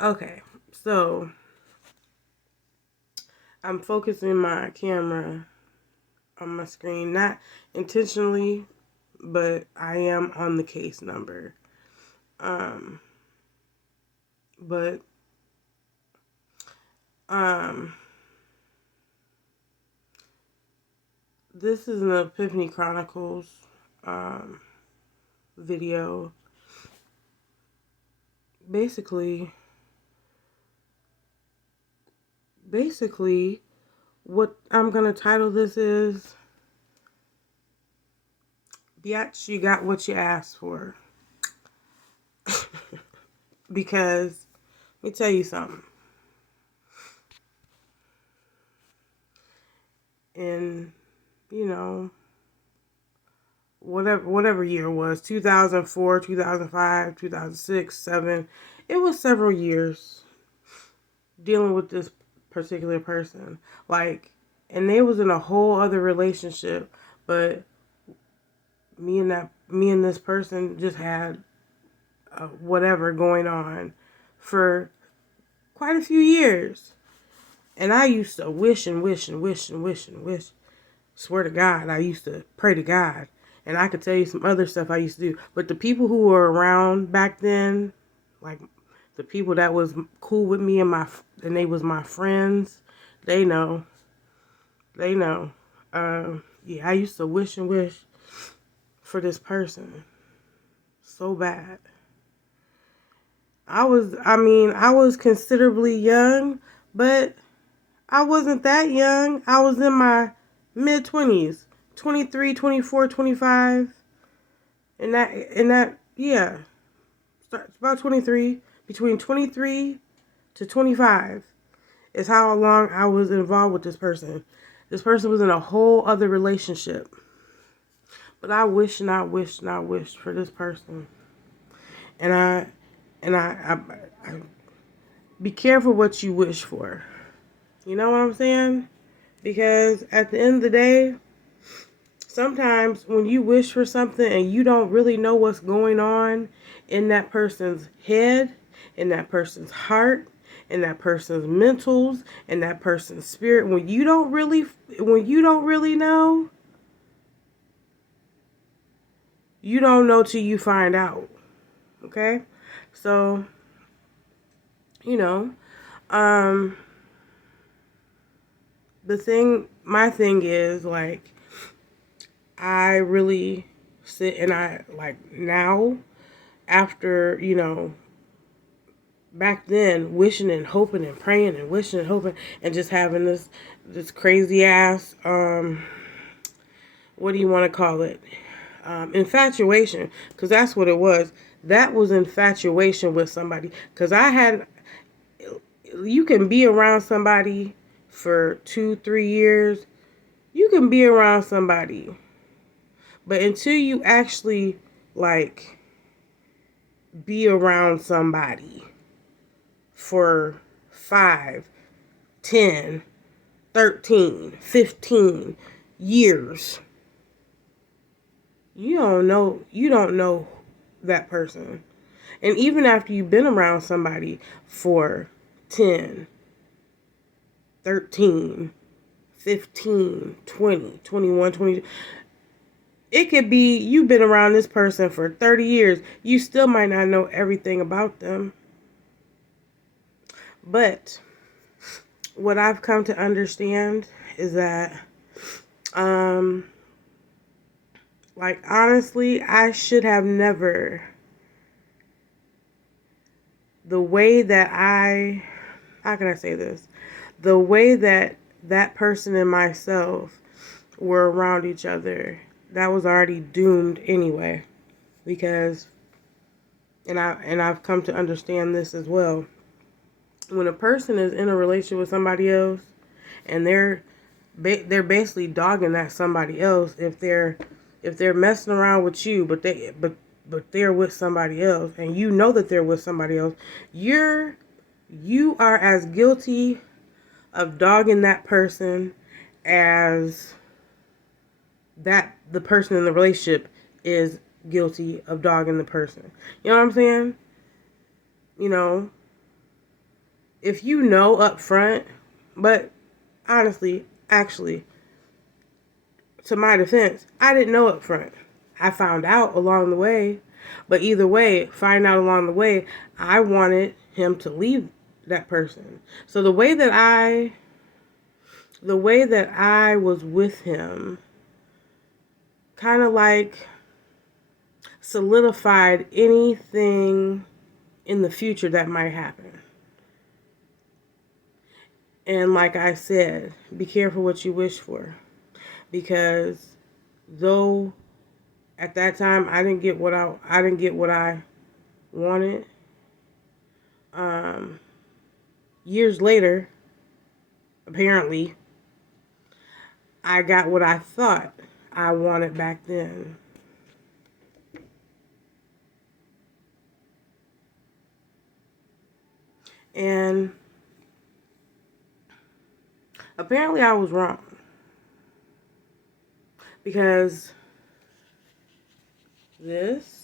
Okay, so I'm focusing my camera on my screen, not intentionally, but I am on the case number. Um, but um, this is an Epiphany Chronicles um, video. Basically, basically, what I'm gonna title this is, "Biatch, you got what you asked for." Because let me tell you something. In, you know, whatever year it was, 2004, 2005, 2006, 7, it was several years dealing with this particular person. Like, and they was in a whole other relationship, but me and this person just had whatever going on for quite a few years. And I used to wish and wish and wish and wish and wish. Swear to God, I used to pray to God. And I could tell you some other stuff I used to do. But the people who were around back then, like the people that was cool with me and they was my friends, they know. They know. Yeah, I used to wish and wish for this person so bad. I was considerably young, but I wasn't that young. I was in my mid 20s, 23, 24, 25. Yeah, it's about 23, between 23 to 25 is how long I was involved with this person. This person was in a whole other relationship. But I wished and I wished and I wished for this person. And I be careful what you wish for. You know what I'm saying? Because at the end of the day, sometimes when you wish for something and you don't really know what's going on in that person's head, in that person's heart, in that person's mentals, in that person's spirit, when you don't really know, you don't know till you find out. Okay? So, you know, um my thing is like I really sit and I like now after, back then wishing and hoping and praying and wishing and hoping and just having this crazy ass what do you want to call it, infatuation, because that's what it was. That was infatuation with somebody, because you can be around somebody for 2-3 years, you can be around somebody, but until you actually like be around somebody for 5, 10, 13, 15 years, you don't know that person. And even after you've been around somebody for 10, 13, 15, 20, 21, 22, it could be you've been around this person for 30 years. You still might not know everything about them. But what I've come to understand is that, um, like, honestly, I should have never, the way that how can I say this? The way that that person and myself were around each other, that was already doomed anyway. Because, I've come to understand this as well. When a person is in a relationship with somebody else, and they're basically dogging that somebody else, if they're messing around with you, but they're with somebody else, and you know that they're with somebody else, you are as guilty of dogging that person as that the person in the relationship is guilty of dogging the person. You know what I'm saying? You know, if you know up front, but honestly, actually, to my defense, I didn't know up front. I found out along the way, but either way, find out along the way, I wanted him to leave that person. So the way that I was with him kind of like solidified anything in the future that might happen. And like I said, be careful what you wish for, because though at that time I didn't get what I wanted, years later, apparently, I got what I thought I wanted back then. And apparently I was wrong, because this